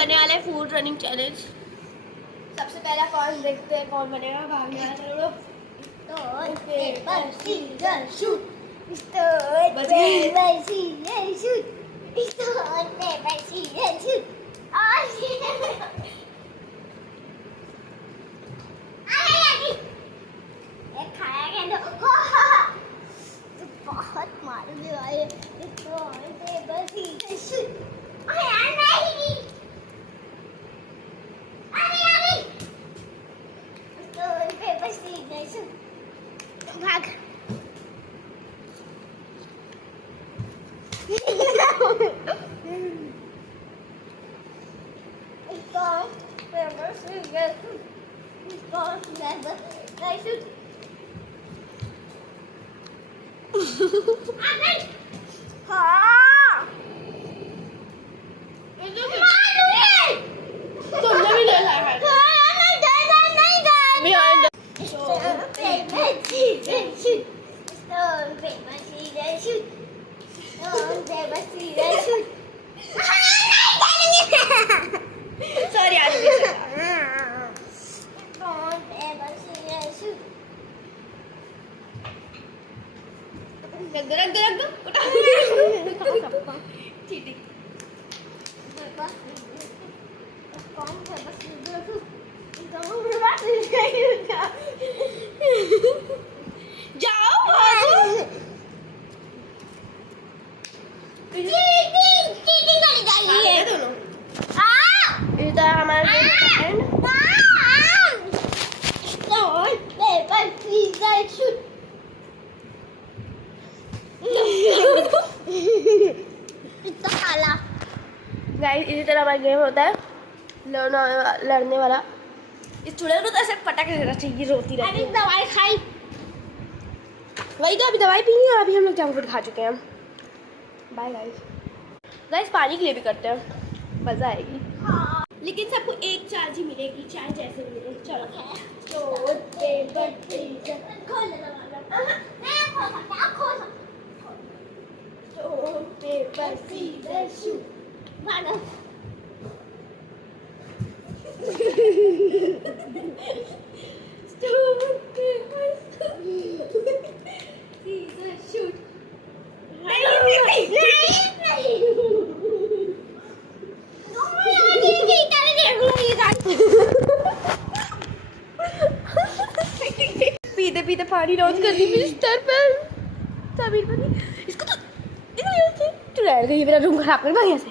करने वाले हैं फूड रनिंग चैलेंज। सबसे पहला कौन देखते हैं कौन बनेगा भागने वाला। चलो stone paper scissor shoot, stone paper scissor shoot, stone paper scissor shoot. खाया गया तो बहुत मार दिया है। Stone paper scissor shoot. नहीं स्टोन पेपर सीजर शूट। भाग तुमने भी देखा है Behind the- Sorry, I didn't. रख दो रख दो रख दो उठा ठीक है जाओ दोनों इधर हमारे गाइस इसी तरह हमारा गेम होता है लड़ने वाला। इस चूड़े को तो ऐसे पटक देना चाहिए, रोती रहती है। दवाई खाई वही तो अभी दवाई पी और अभी हम लोग जंक फूड खा चुके हैं। Bye guys. गाइस पानी के लिए भी करते हैं, मज़ा आएगी। लेकिन सबको एक चार्ज ही मिलेगी, चाहे जैसे मिले। चलो पेपर सीजर शूट मानो पीते पीते पानी रोज कर दी बिस्तर पर। तभी इसको तो तू रहने दे, ये मेरा रूम खराब कर भाग यहाँ से।